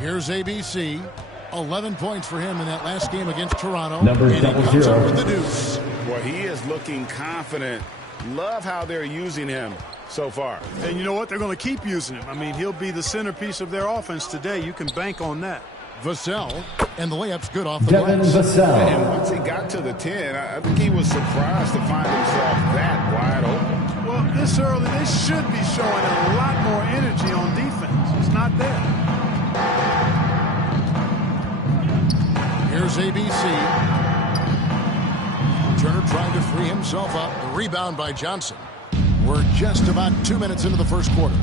Here's ABC. 11 points for him in that last game against Toronto. Number and he comes up 00. with the deuce. Well, he is looking confident. Love how they're using him so far. And you know what? They're going to keep using him. I mean, he'll be the centerpiece of their offense today. You can bank on that. Vassell, and the layup's good off the Devin glass. Vassell. And once he got to the 10, I think he was surprised to find himself that wide open. Well, this early, they should be showing a lot more energy on defense. It's not there. Here's ABC. Turner trying to free himself up. The rebound by Johnson. We're just about 2 minutes into the first quarter.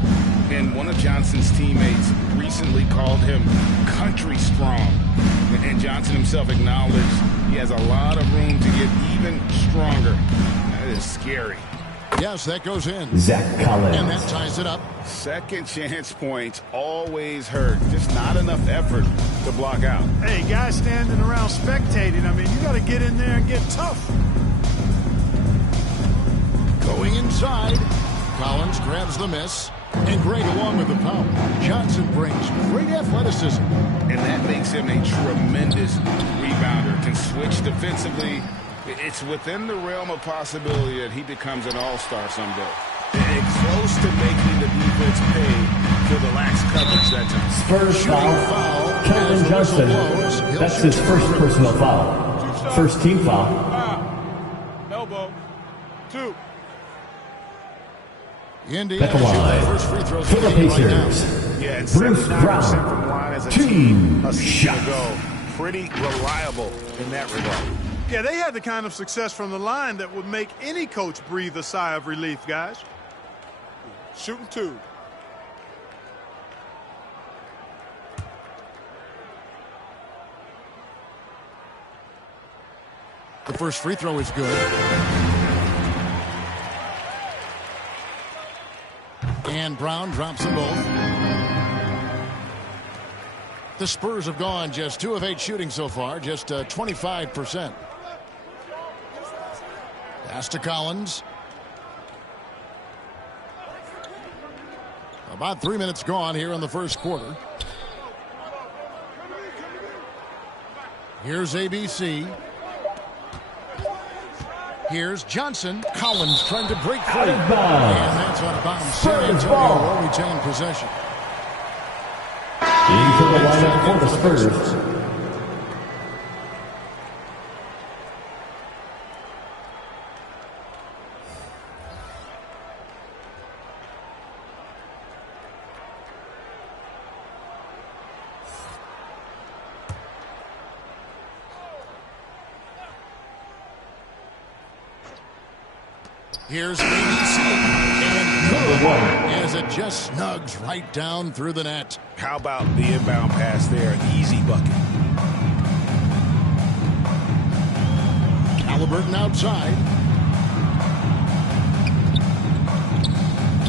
And one of Johnson's teammates recently called him country strong. And Johnson himself acknowledged he has a lot of room to get even stronger. That is scary. Yes, that goes in. Zach Collins. And that ties it up. Second chance points always hurt. Just not enough effort to block out. Hey, guys standing around spectating, I mean, you got to get in there and get tough. Going inside. Collins grabs the miss. And great along with the power. Johnson brings great athleticism. And that makes him a tremendous rebounder. Can switch defensively. It's within the realm of possibility that he becomes an all-star someday. And close to making the defense pay for the lax coverage that time. Spurs foul. Kelvin Johnson. That's his first personal foul. First team foul. Elbow. 2. Indiana At the line first free throw for the Pacers. Yeah, and Bruce 79% Brown. from the line as a Team a season shot. ago. Pretty reliable in that regard. Yeah, they had the kind of success from the line that would make any coach breathe a sigh of relief, guys. Shooting 2. The first free throw is good. And Brown drops them both. The Spurs have gone just 2 of 8 shooting so far, just 25%. Pass to Collins. About 3 minutes gone here in the first quarter. Here's ABC. Here's Johnson. Collins trying to break free. Out of bounds. And that's on a bounce. San Antonio will retain possession. Into the lineup for the Spurs. Here's ABC. And good as it just snugs right down through the net. How about the inbound pass there? Easy bucket. Halliburton outside.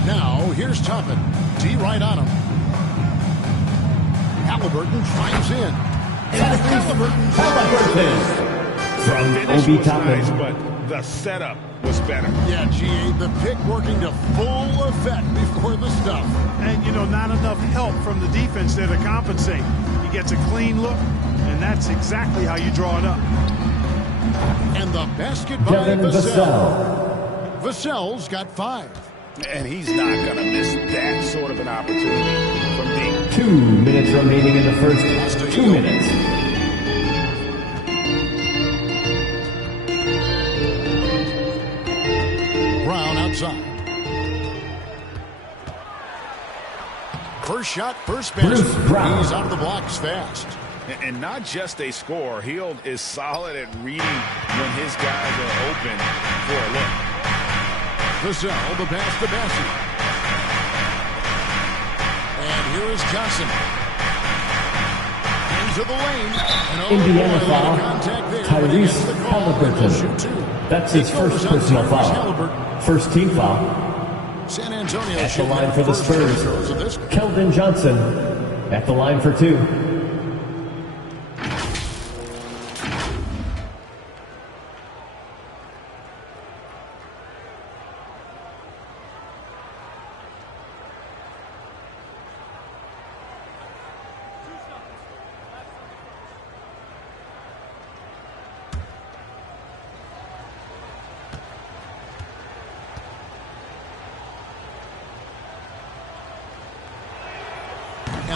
Now here's Toppin. D right on him. Halliburton drives in. And Halliburton. From Finish Obi was Toppin. nice, but the setup was better. Yeah, GA, the pick working to full effect before the stuff. And, you know, not enough help from the defense there to compensate. He gets a clean look, and that's exactly how you draw it up. And the basket by Devin Vassell. Vassell's got 5. And he's not going to miss that sort of an opportunity from deep. 2 minutes remaining in the first. 2 minutes. Brown outside. First shot, first Bruce basket. Brown. He's out of the blocks fast. And not just a scorer. Hield is solid at reading when his guys are open for a look. Vassell, the pass to Bassett. And here is Johnson. Into the lane. And Indiana foul. contact there. Tyrese But he gets the call, and he'll Halliburton. shoot 2. That's his It goes first on personal Tyrese foul. Halliburton. First team foul. San Antonio At the shooting line for the first free throws of Spurs. this game. Kelvin Johnson. At the line for 2.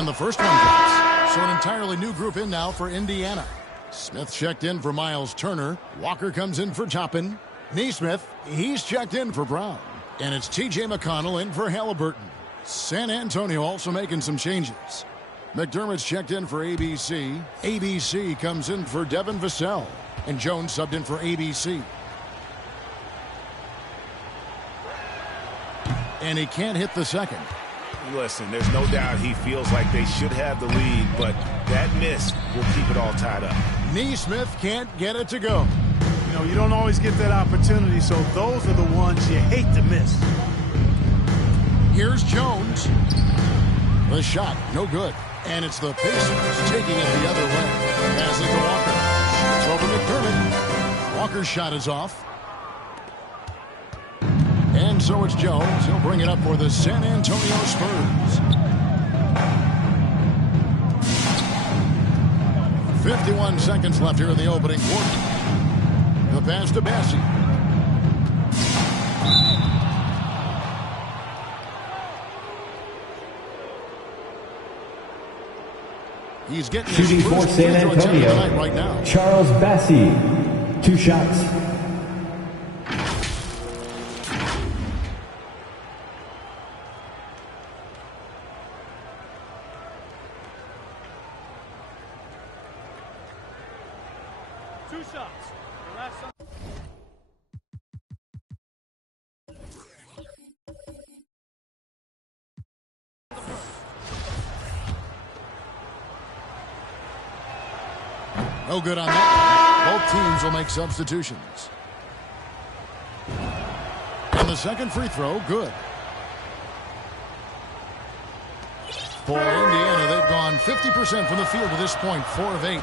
And the first one drops. So an entirely new group in now for Indiana. Smith checked in for Miles Turner. Walker comes in for Toppin. Neesmith, he's checked in for Brown. And it's T.J. McConnell in for Halliburton. San Antonio also making some changes. McDermott's checked in for ABC. ABC comes in for Devin Vassell. And Jones subbed in for ABC. And he can't hit the second. Listen, there's no doubt he feels like they should have the lead, but that miss will keep it all tied up. Neesmith can't get it to go. You know, you don't always get that opportunity, so those are the ones you hate to miss. Here's Jones. The shot, no good. And it's the Pacers taking it the other way. Pass it to Walker. It's over McDermott. Walker's shot is off. And so it's Jones. He'll bring it up for the San Antonio Spurs. 51 seconds left here in the opening quarter. The pass to Bassie. He's getting shooting his for first San free throw attempt of the night Antonio, right now. Charles Bassie, 2 shots. No good on that. Both teams will make substitutions. And the second free throw, good. For Indiana, they've gone 50% from the field to this point, 4 of 8.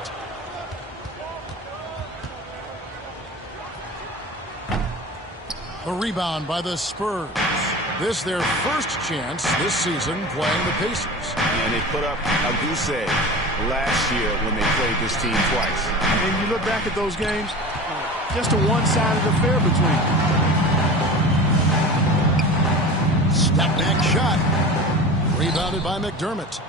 A rebound by the Spurs. This their first chance this season playing the Pacers. And they put up a goose egg last year when they played this team twice. And you look back at those games, just a one-sided affair between them. Step back shot. Rebounded by McDermott.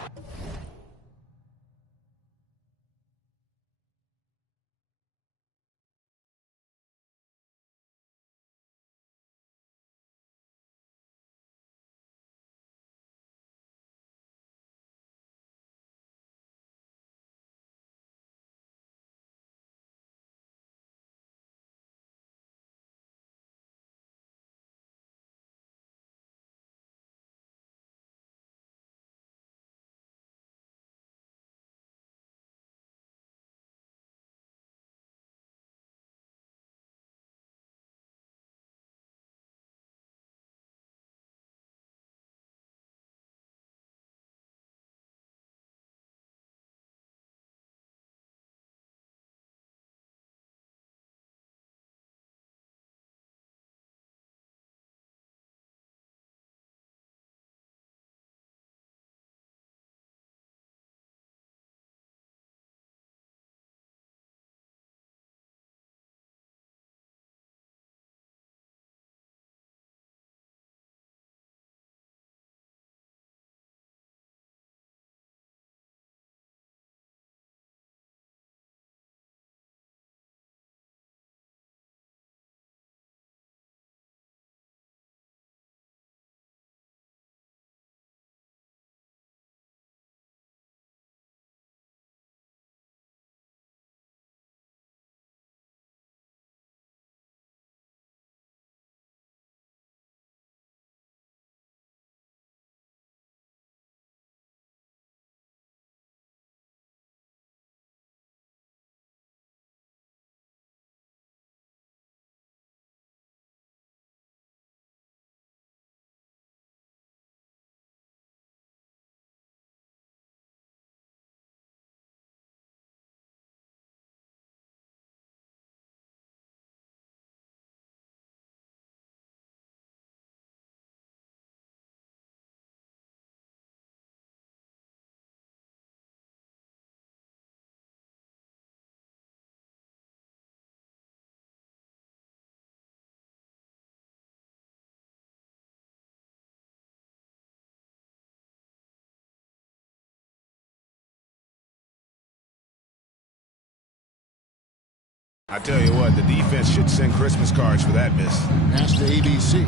I tell you what, the defense should send Christmas cards for that miss. Pass to ABC.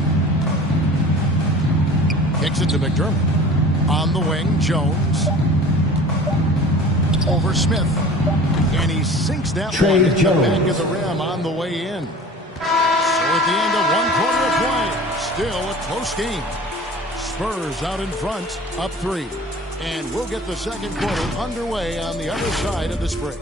Kicks it to McDermott. On the wing, Jones. Over Smith. And he sinks that one in the back of the rim on the way in. So at the end of one quarter of play, still a close game. Spurs out in front, up 3. And we'll get the second quarter underway on the other side of this break.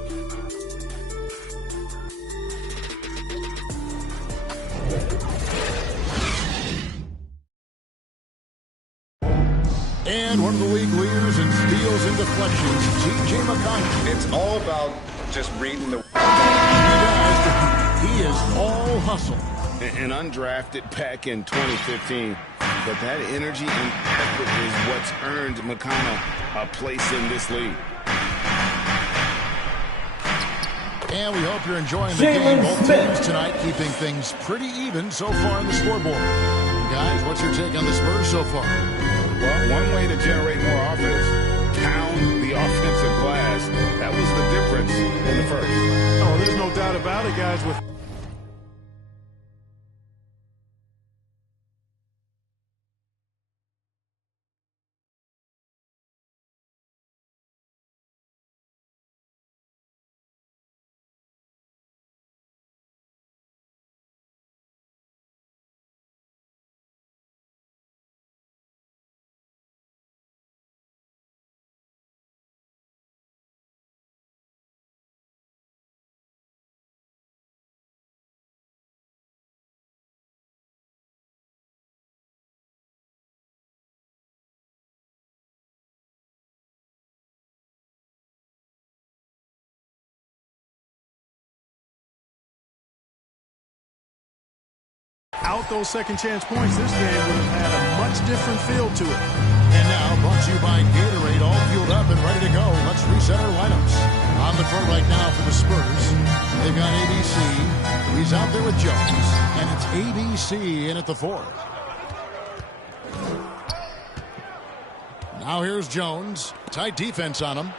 And one of the league leaders in steals and deflections, TJ McConnell. It's all about just reading the... He is all hustle. And undrafted back in 2015. But that energy and effort is what's earned McConnell a place in this league. And we hope you're enjoying the game. Both teams tonight keeping things pretty even so far in the scoreboard. Guys, what's your take on the Spurs so far? Well, one way to generate more offense, pound the offensive glass. That was the difference in the first. Oh, there's no doubt about it, guys. With out those second chance points, this game would have had a much different feel to it. And now, brought to you by Gatorade, all fueled up and ready to go. Let's reset our lineups. On the court right now for the Spurs, they've got ABC. He's out there with Jones. And it's ABC in at the 4. Now here's Jones. Tight defense on him.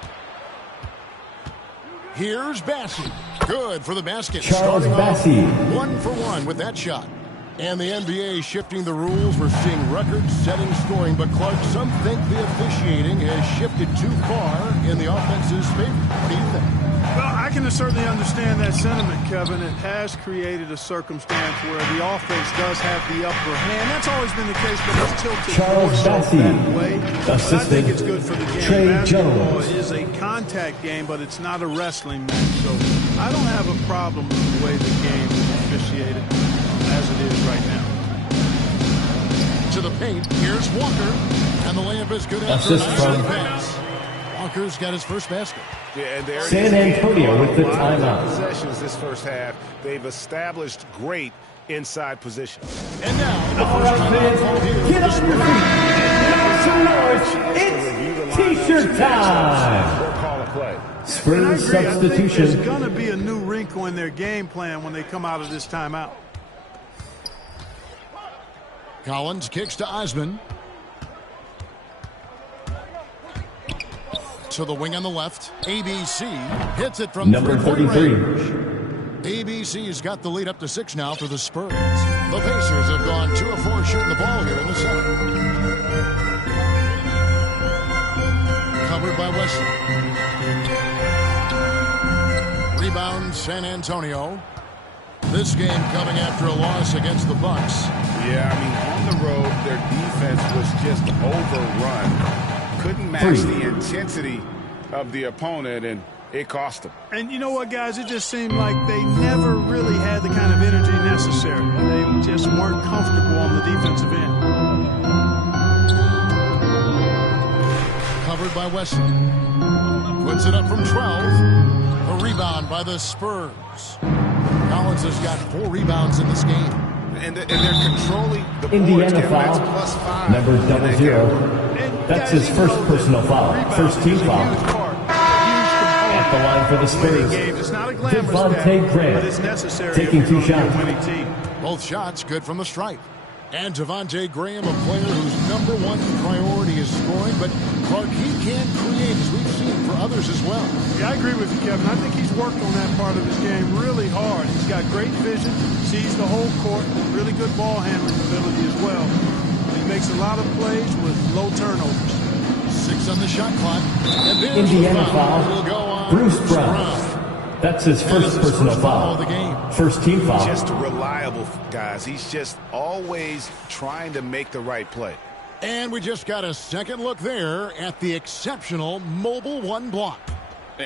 Here's Bassey. Good for the basket. Charles Bassey. 1 for 1 with that shot. And the NBA shifting the rules. We're seeing record-setting scoring. But, Clark, some think the officiating has shifted too far in the offense's favor. What do you think? Well, I can certainly understand that sentiment, Kevin. It has created a circumstance where the offense does have the upper hand. That's always been the case, but it's tilted Charles Bassey, that way. But I think it's good for the game. Trey Basketball Jones. is a contact game, but it's not a wrestling match. So I don't have a problem with the way the game is officiated as it is right now. To the paint, here's Walker, and the layup is good after a nice pass. Walker's got his first basket. Yeah, and there San Antonio with the timeout. Possessions this first half. They've established great inside position. And now, the All first right, time fans, get on your feet. It's T-shirt time. Or call a play. And I Spurs agree. I think substitution. there's going to be a new wrinkle in their game plan when they come out of this timeout. Collins kicks to Osman. To the wing on the left. ABC hits it from Number three-point 33. range. ABC's got the lead up to 6 now for the Spurs. The Pacers have gone 2 of 4 shooting the ball here in the second. Covered by Wesley. Rebound San Antonio. This game coming after a loss against the Bucks. Yeah, I mean, on the road, their defense was just overrun. Couldn't match the intensity of the opponent, and it cost them. And you know what, guys? It just seemed like they never really had the kind of energy necessary. They just weren't comfortable on the defensive end. Covered by Wesley. Puts it up from 12. A rebound by the Spurs. Collins has got 4 rebounds in this game. And they're controlling the boards. Indiana Kevin, that's foul. +5. Number 00. That's his first personal foul. First team foul. At the line for the Spurs. It's not a glamorous Devontae stat, Graham. but it's necessary Taking if you're 2 gonna be a shots. winning team. Both shots good from the stripe. And Devontae Graham, a player whose #1 priority is scoring, but Clark, he can create, as we've seen, for others as well. Yeah, I agree with you, Kevin. I think he's worked on that part of his game really hard. He's got great vision, sees the whole court, really good ball handling ability as well. He makes a lot of plays with low turnovers. 6 on the shot clock. And Indiana foul. Will go on Bruce Brown. That's his first personal foul of the game. First team foul. Just reliable, guys. He's just always trying to make the right play. And we just got a second look there at the exceptional mobile 1 block.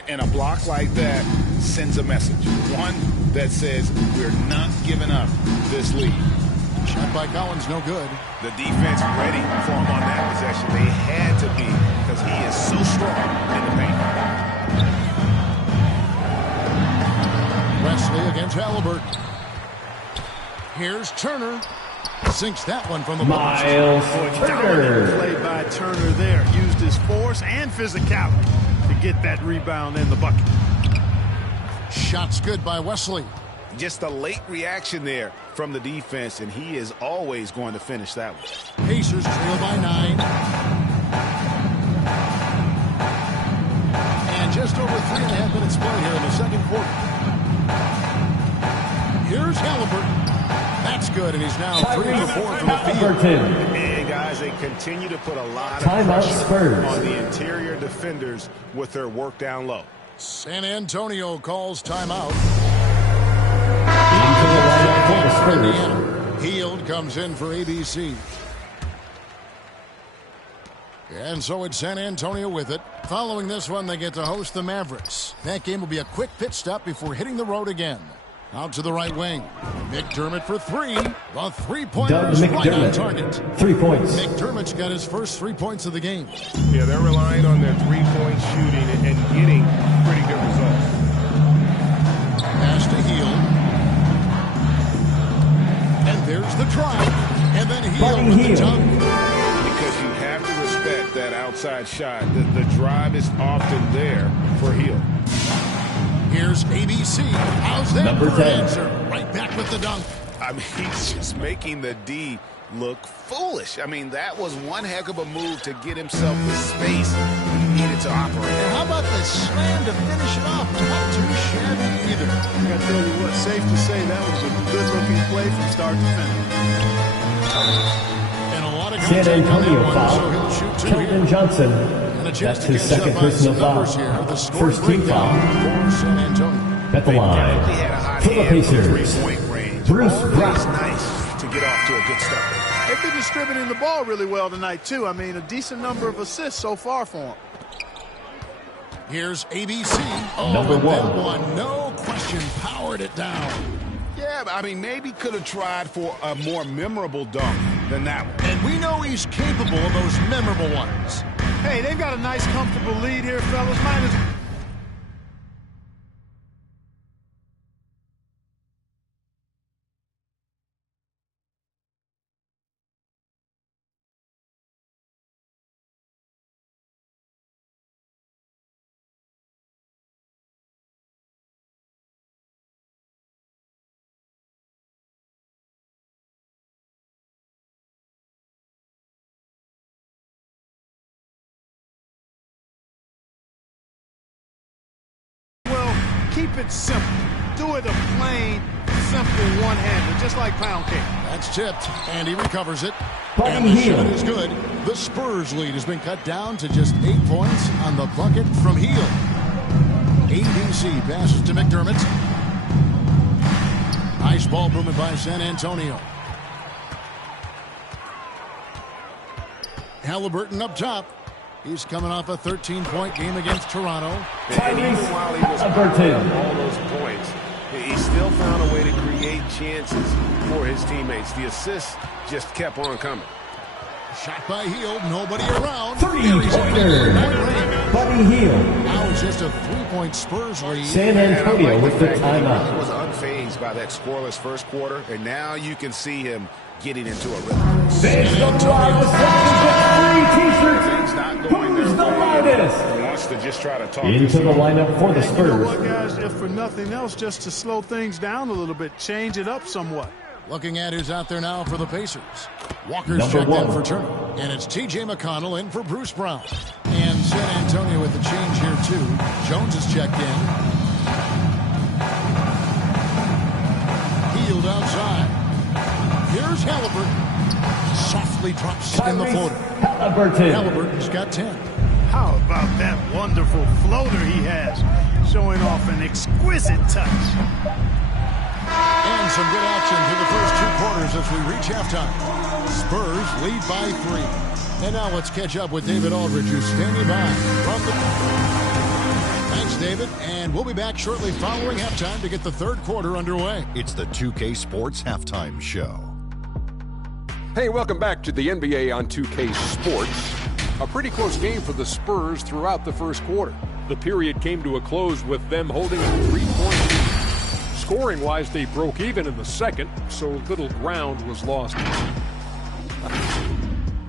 And a block like that sends a message. One that says we're not giving up this lead. Shot by Collins, no good. The defense ready for him on that possession. They had to be, because he is so strong in the paint. Wesley against Halliburton. Here's Turner. Sinks that one from the Miles Turner. Play by Turner there. Used his force and physicality to get that rebound in the bucket. Shots good by Wesley. Just a late reaction there from the defense, and he is always going to finish that one. Pacers trail by 9. And just over 3.5 minutes play here in the second quarter. Here's Halliburton. That's good, and he's now 3 for 4 from the field. And guys, they continue to put a lot of pressure on the interior defenders with their work down low. San Antonio calls timeout. Indiana. Hield comes in for ABC. And so it's San Antonio with it. Following this one, they get to host the Mavericks. That game will be a quick pit stop before hitting the road again. Out to the right wing. McDermott for 3. The three-pointers right on target. 3 points. McDermott's got his first 3 points of the game. Yeah, they're relying on their three-point shooting and getting pretty good results. Pass to Hield. And there's the drive. And then Hield with the dunk. Because you have to respect that outside shot. The drive is often there for Hield. Here's ABC. How's that Number 10. answer? Right back with the dunk. I mean, he's just making the D look foolish. I mean, that was one heck of a move to get himself the space he needed to operate. And how about the slam to finish it off? Not too shabby either. I got to tell you what, safe to say that was a good-looking play from start to finish. And a lot of San Antonio foul. So Keldon Johnson. That's his second personal foul. First team foul. San Antonio. At the line for the Pacers, Bruce Brown. Nice to get off to a good start. They've been distributing the ball really well tonight, too. I mean, a decent number of assists so far for them. Here's ABC. Oh, Number 1. That one, no question, powered it down. Yeah, but I mean, maybe could have tried for a more memorable dunk than that one. And we know he's capable of those memorable ones. Hey, they've got a nice, comfortable lead here, fellas. Mine is... Keep it simple. Do it a plain, simple one-hander, just like pound cake. That's tipped, and he recovers it. Buddy And the Hield. shot is good. The Spurs lead has been cut down to just 8 points on the bucket from Hield. ABC passes to McDermott. Nice ball movement by San Antonio. Halliburton up top. He's coming off a 13-point game against Toronto. And even while he was on all those points, he still found a way to create chances for his teammates. The assists just kept on coming. Shot by Hield, nobody around. Three-pointer. Buddy Hield. Now it's just a 3-point Spurs lead. San Antonio with the He timeout. was unfazed by that scoreless first quarter, and now you can see him getting into a rhythm. There's the loudest t-shirt. Things not going Who's their the way. loudest? He wants to just try to talk Into this the over. lineup for the And you know what, Spurs. guys? If for nothing else, just to slow things down a little bit, change it up somewhat. Looking at who's out there now for the Pacers. Walker's Number checked 1. in for Turner. And it's T.J. McConnell in for Bruce Brown. And San Antonio with the change here, too. Jones is checked in. Healed outside. Here's Halliburton. Softly drops in the floater. Halliburton's got 10. How about that wonderful floater he has, showing off an exquisite touch. And some good action through the first 2 quarters as we reach halftime. Spurs lead by 3. And now let's catch up with David Aldridge, who's standing by from the... Thanks, David. And we'll be back shortly following halftime to get the third quarter underway. It's the 2K Sports Halftime Show. Hey, welcome back to the NBA on 2K Sports. A pretty close game for the Spurs throughout the first quarter. The period came to a close with them holding a 3-point lead. Scoring-wise, they broke even in the second, so little ground was lost.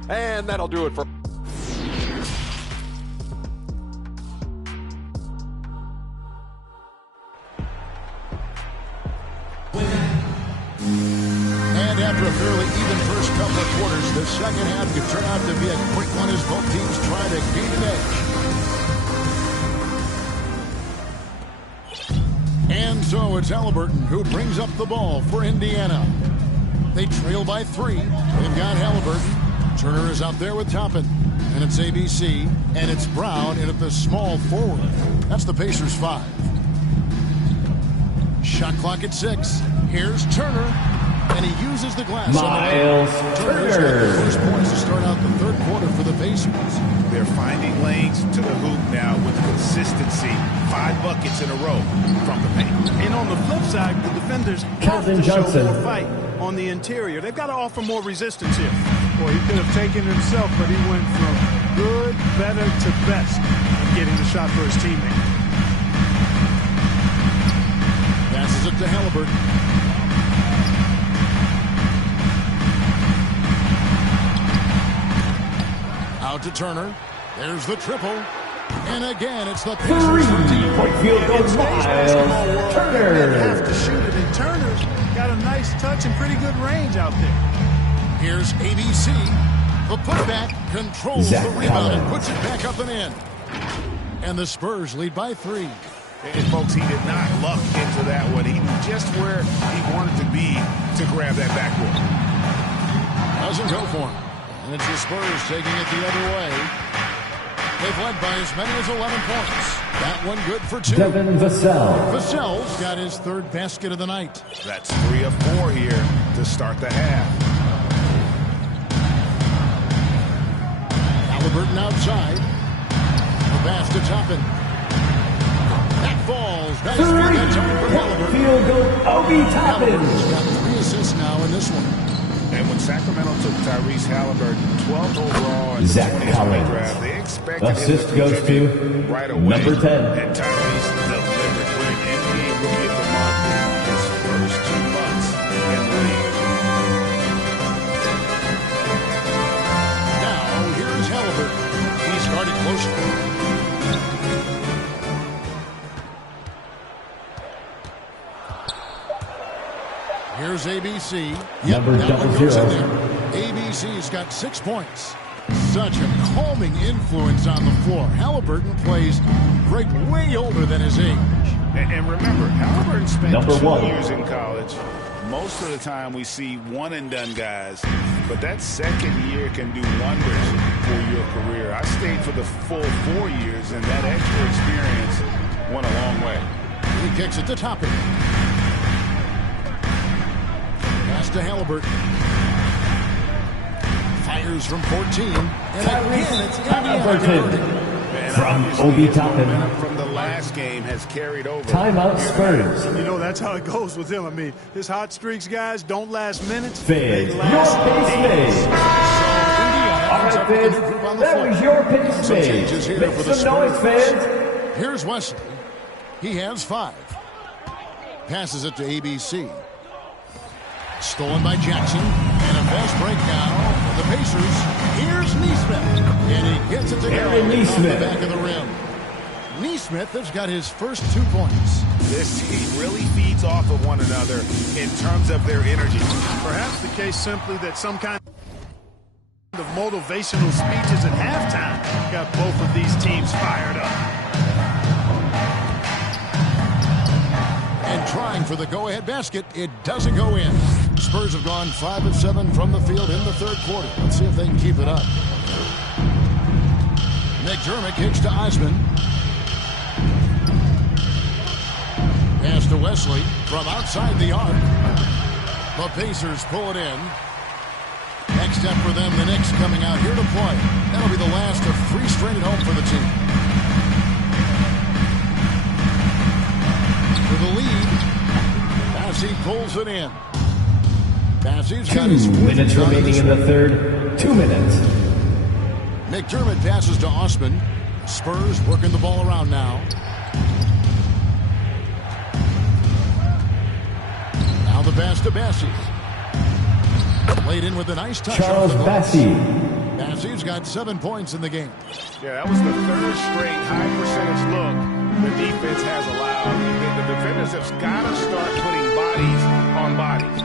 And that'll do it for... And after a fairly even first couple of quarters, the second half could turn out to be a quick one as both teams try to gain an edge. And so it's Halliburton who brings up the ball for Indiana. They trail by 3. They've got Halliburton. Turner is out there with Toppin. And it's ABC. And it's Brown in at the small forward. That's the Pacers 5. Shot clock at 6. Here's Turner. And he uses the glass. Miles Turner's got the first points to start out the third quarter for the Pacers. They're finding lanes to the hoop now with consistency. 5 buckets in a row from the paint. And on the flip side, the defenders have to show more fight on the interior. They've got to offer more resistance here. Boy, he could have taken himself, but he went from good, better to best in getting the shot for his teammate. Passes it to Halliburton. Out to Turner. There's the triple. And again, it's the Pacers. 3-point field goal, Miles Turner. They have to shoot it, and Turner's got a nice touch and pretty good range out there. Here's ABC. The putback controls the rebound and puts it back up and in. And the Spurs lead by 3. And folks, he did not luck into that one. He knew just where he wanted to be to grab that backboard. Doesn't go for him. And it's the Spurs taking it the other way. They've led by as many as 11 points. That one good for 2. Devin Vassell. Vassell's got his 3rd basket of the night. That's 3 of 4 here to start the half. Halliburton outside. The pass to Toppin. That falls. Nice field time for Halliburton. Field goal, Obi Toppin. Halliburton's got 3 assists now in this one. And when Sacramento took Tyrese Halliburton 12th overall in the Zach 2020 Collins. draft, they expected Assist him to goes contribute to right away. number 10. And Tyrese delivered, winning NBA Rookie of the Month in his first 2 months in the league. Now, here's Halliburton. He's guarded closely. Here's ABC. Number that one goes 00. in there. ABC's got 6 points. Such a calming influence on the floor. Halliburton plays great, way older than his age. And remember, Halliburton spent Number 2 1. years in college. Most of the time we see one-and-done guys, but that second year can do wonders for your career. I stayed for the full 4 years, and that extra experience went a long way. He kicks it to Toppin. Pass to Halliburton. Fires from 14. And again, it's Indiana. From Obi Toppin. From the last game has carried over. Timeout Spurs. You know, that's how it goes with him. I mean, his hot streaks, guys, don't last minutes. Fans, They your last pace days. made. All All right, fans, that was your pace Some made. changes here for Make the some noise, Spurs. fans. Here's Wesley. He has 5. Passes it to ABC. Stolen by Jackson. And a fast break now for the Pacers. Here's Nesmith. And he gets it to Aaron Nesmith. Nesmith. The back of the rim. Neesmith has got his first 2 points. This team really feeds off of one another in terms of their energy. Perhaps the case simply that some kind of motivational speeches at halftime got both of these teams fired up. And trying for the go-ahead basket, it doesn't go in. Spurs have gone 5 of 7 from the field in the third quarter. Let's see if they can keep it up. McDermott kicks to Osman. Pass to Wesley from outside the arc. The Pacers pull it in. Next step for them, the Knicks coming out here to play. That'll be the last of 3 straight at home for the team. For the lead, Bassey pulls it in. Bassey's got his 2 minutes remaining in the third. 2 minutes. McDermott passes to Osman. Spurs working the ball around now. Now the pass to Bassey. Played in with a nice touch. Charles Bassey. Bassey's got 7 points in the game. Yeah, that was the 3rd straight high percentage look the defense has allowed. The defenders have got to start putting bodies on bodies.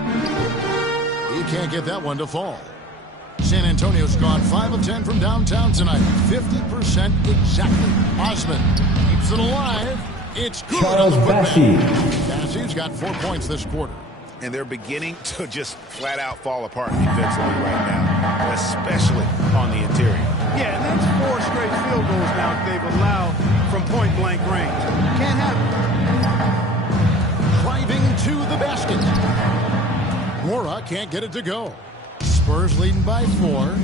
He can't get that one to fall. San Antonio's gone 5 of 10 from downtown tonight. 50% exactly. Osman keeps it alive. It's good. Charles Bassey. Bassey's got 4 points this quarter. And they're beginning to just flat out fall apart defensively right now, especially on the interior. Yeah, and that's 4 straight field goals now that they've allowed from point-blank range. Can't have it. Driving to the basket. Mora can't get it to go. Spurs leading by 4.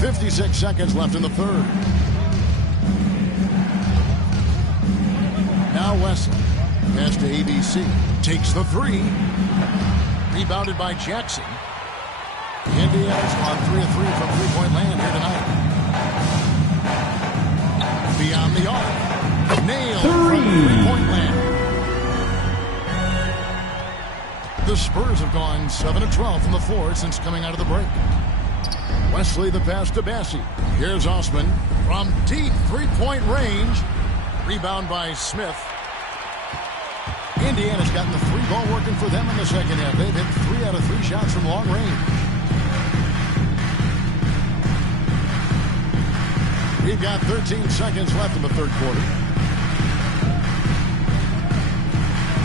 56 seconds left in the third. Now Wesley. Pass to ABC. Takes the 3. Rebounded by Jackson. Indiana's on 3 of 3 from three-point land here tonight. Beyond the arc. Nailed from three-point land. The Spurs have gone 7 of 12 from the floor since coming out of the break. Wesley the pass to Bassey. Here's Osman from deep three-point range. Rebound by Smith. Indiana's gotten the 3 ball working for them in the second half. They've hit 3 out of 3 shots from long range. We've got 13 seconds left in the third quarter.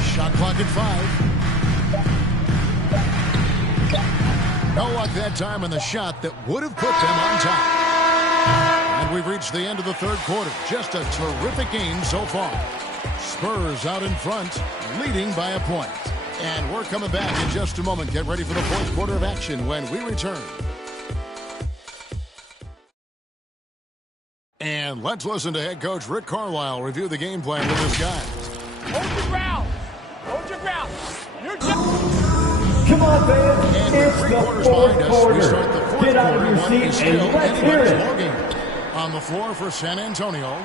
Shot clock at 5. No luck that time in the shot that would have put them on top. And we've reached the end of the third quarter. Just a terrific game so far. Spurs out in front, leading by a point. And we're coming back in just a moment. Get ready for the fourth quarter of action when we return. And let's listen to head coach Rick Carlisle review the game plan with his guys. Hold your ground. Hold your ground. You're Come on, fans. It's the fourth quarter. Get out of your seat and let's hear it. On the floor for San Antonio,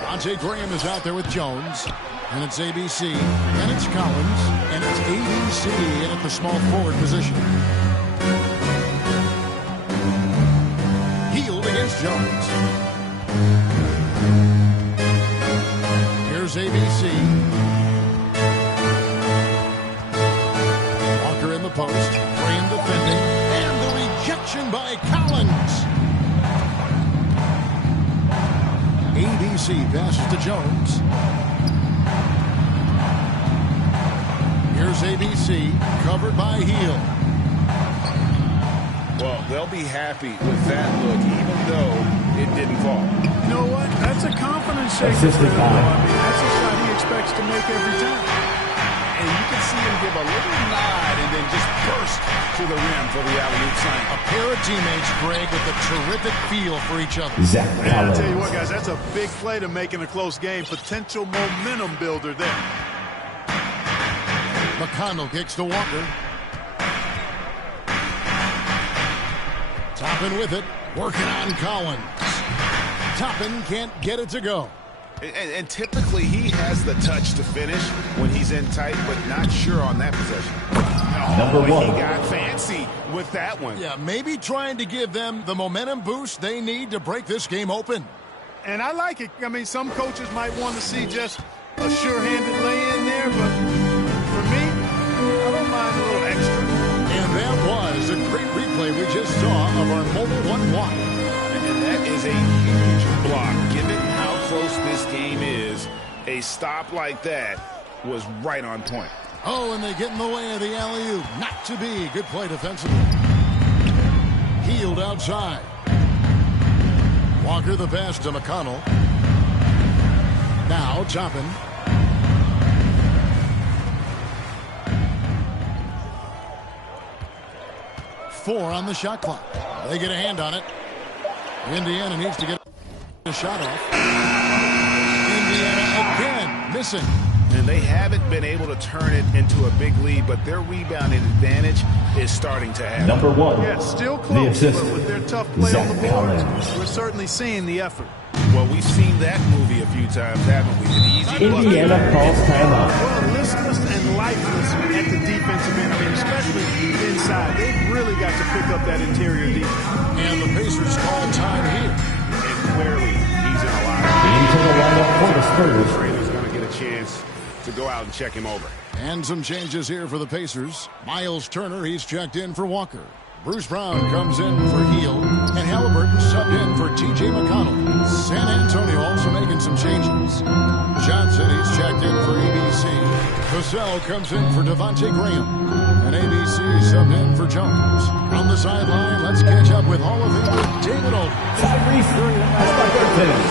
Dante Graham is out there with Jones. And it's ABC. And it's Collins. And it's ABC in at the small forward position. Healed against Jones. Here's ABC. Walker in the post. Graham defending. And the rejection by Collins. ABC passes to Jones. Here's ABC, covered by Heel. Well, they'll be happy with that look, even though it didn't fall. You know what? That's a confidence shaker for him. I mean, that's a shot he expects to make every time. And you can see him give a little nod and then just burst to the rim for the alley-oop sign. A pair of teammates, Greg, with a terrific feel for each other. Zach I'll Collins. tell you what, guys, that's a big play to make in a close game. Potential momentum builder there. McConnell kicks to Walker. Toppin with it, working on Collins. Toppin can't get it to go. And typically he has the touch to finish when he's in tight, but not sure on that possession. Number one. He got fancy with that one. Yeah, maybe trying to give them the momentum boost they need to break this game open. And I like it. I mean, some coaches might want to see just a sure-handed lay-in there, but for me, I don't mind a little extra. And that was a great replay we just saw of our mobile one block. And that is a huge block. Given how close this game is, a stop like that was right on point. Oh, and they get in the way of the alley-oop. Not to be. Good play defensively. Healed outside. Walker the pass to McConnell. Now Toppin. Four on the shot clock. They get a hand on it. Indiana needs to get a shot off. Indiana again missing. And they haven't been able to turn it into a big lead, but their rebounding advantage is starting to happen. Number one. Yeah, still close, but with their tough play on the board, we're certainly seeing the effort. Well, we've seen that movie a few times, haven't we? An easy Indiana calls timeout. Well, listless and lifeless at the defensive end. I mean, especially inside. They've really got to pick up that interior defense. And the Pacers call time here. And clearly, he's in a lot of Into the lineup for the Spurs. Trader's going to get a chance to go out and check him over. And some changes here for the Pacers. Miles Turner, he's checked in for Walker. Bruce Brown comes in for Hield. And Halliburton subbed in for T.J. McConnell. San Antonio also making some changes. Johnson, he's checked in for ABC. Vassell comes in for Devontae Graham. And ABC subbed in for Jones. On the sideline, let's catch up with Hall of Famer David Olden. Tyrese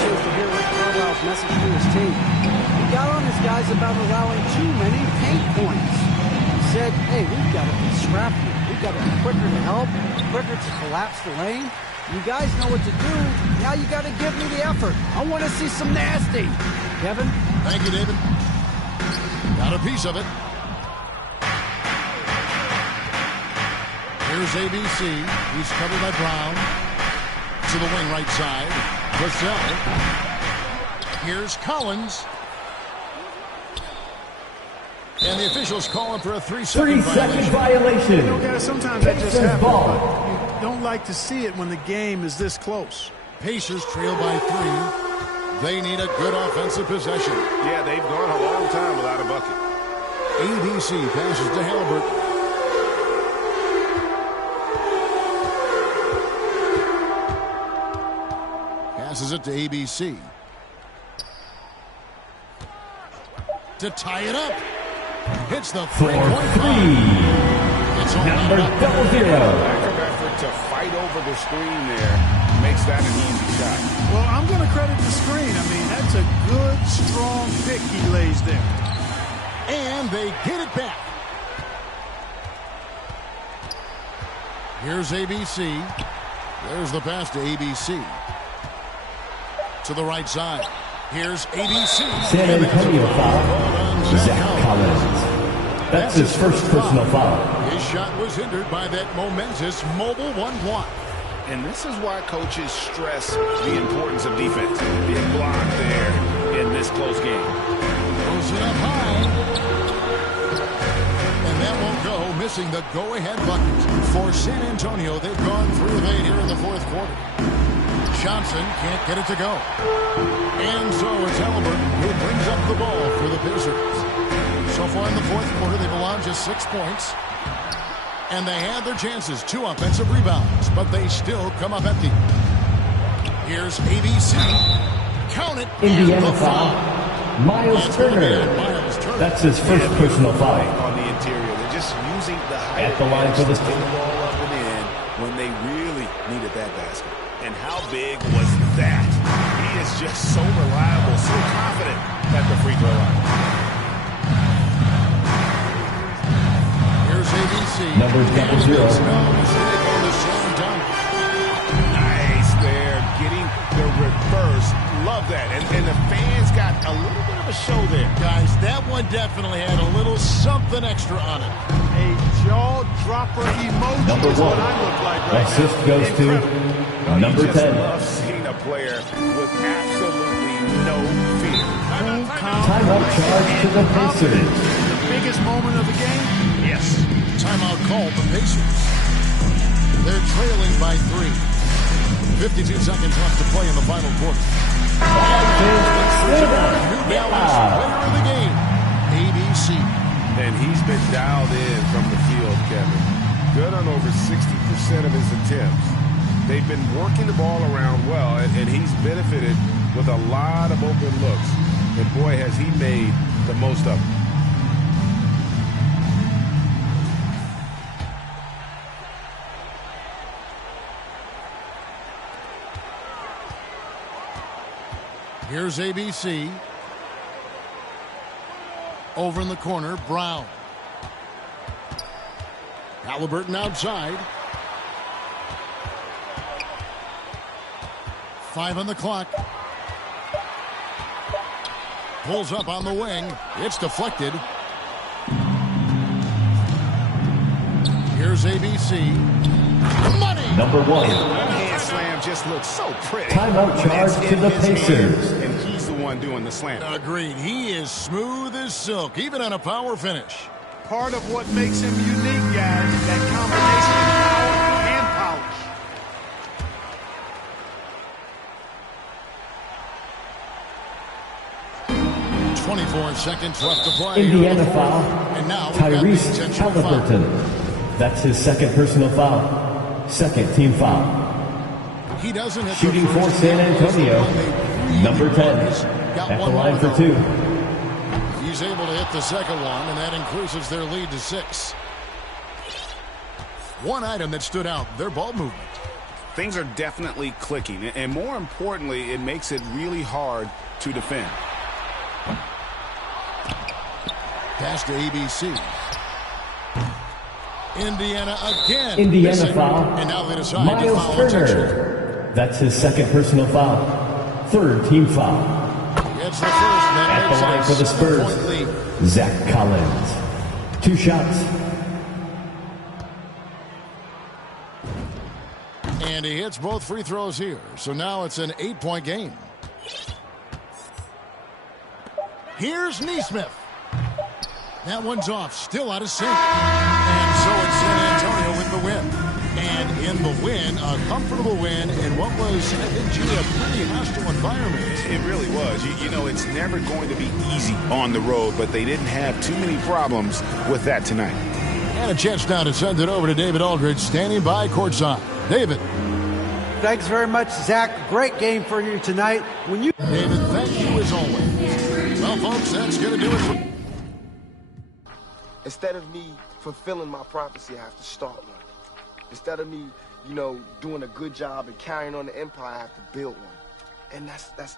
Shows to hear Rick Carlisle's message to his team. He got on his guys about allowing too many paint points. He said, hey, we've got to be scrappier. We've got to be quicker to help, quicker to collapse the lane. You guys know what to do. Now you got to give me the effort. I want to see some nasty. Kevin? Thank you, David. Got a piece of it. Here's ABC. He's covered by Brown. To the wing right side. Vassell. Here's Collins. And the officials calling for a 3-second violation. You know, guys, sometimes that just happens. But you don't like to see it when the game is this close. Pacers trail by 3. They need a good offensive possession. Yeah, they've gone a long time without a bucket. ABC passes to Halliburton. Passes it to ABC. To tie it up. Hits the 3-point It's number 00. Lack of effort to fight over the screen there makes that an easy shot. Well, I'm going to credit the screen. I mean, that's a good, strong pick he lays there. And they get it back. Here's ABC. There's the pass to ABC. To the right side. Here's ABC. San Antonio foul. Zach Collins. That's his first personal foul. His shot was hindered by that momentous mobile one block. And this is why coaches stress the importance of defense. Big block there in this close game. Goes it up high. And that won't go, missing the go-ahead bucket. For San Antonio, they've gone 3 of 8 here in the fourth quarter. Johnson can't get it to go. And so it's Halliburton who brings up the ball for the Pacers. So far in the fourth quarter, they've allowed just 6 points. And they had their chances, 2 offensive rebounds, but they still come up empty. Here's ABC. Count it. Indiana foul. Miles Turner. That's his first personal foul. On the interior, they're just using the height at the line for the ball up and in when they really needed that basket. And how big was that? He is just so reliable, so confident at the free throw line. Here's ABC. Number 00. No mistake on the slam dunk. Nice there, getting the reverse. Love that. And the fans got a little bit of a show there. Guys, that one definitely had a little something extra on it. A jaw-dropper emoji Number is 1. what I look like right Assist now. goes Incredible. to number 10. I love seeing a player with absolutely no fear. Timeout charge to the Pacers. The biggest moment of the game? Yes. Timeout called the Pacers. They're trailing by 3. 52 seconds left to play in the final quarter. New Balance winner of the game, ABC. And he's been dialed in from the field, Kevin. Good on over 60% of his attempts. They've been working the ball around well, and he's benefited with a lot of open looks. And boy, has he made the most of them. Here's ABC. Over in the corner, Brown. Halliburton outside. 5 on the clock. Pulls up on the wing. It's deflected. Here's ABC. Money! Number 1. Hand slam just looks so pretty. Timeout charge to the Pacers. And he's the one doing the slam. Agreed. He is smooth as silk, even on a power finish. Part of what makes him unique, guys, is that combination of power and polish. 24 seconds left to play. Indiana foul. And now Tyrese Halliburton. That's his second personal foul. Second team foul. He doesn't hit shooting the for San Antonio. Number 10. At the line for 2. He's able to hit the second one, and that increases their lead to 6. One item that stood out, their ball movement. Things are definitely clicking, and more importantly, it makes it really hard to defend. Pass to ABC. Indiana again. Indiana missing. foul. And now they decide to Miles foul Turner. That's his second personal foul. Third team foul. It's the first. At the line for the Spurs, Zach Collins. 2 shots. And he hits both free throws here. So now it's an 8-point game. Here's Neesmith. That one's off, still out of sync. And so it's San Antonio with the win. And in the win, a comfortable win in what was, I think, G, a pretty hostile environment. It really was. You know, it's never going to be easy on the road, but they didn't have too many problems with that tonight. And a chance now to send it over to David Aldridge, standing by courtside. David. Thanks very much, Zach. Great game for you tonight. David, thank you as always. Well, folks, that's going to do it for... Instead of me fulfilling my prophecy, I have to start one. Instead of me, doing a good job and carrying on the empire, I have to build one. And that's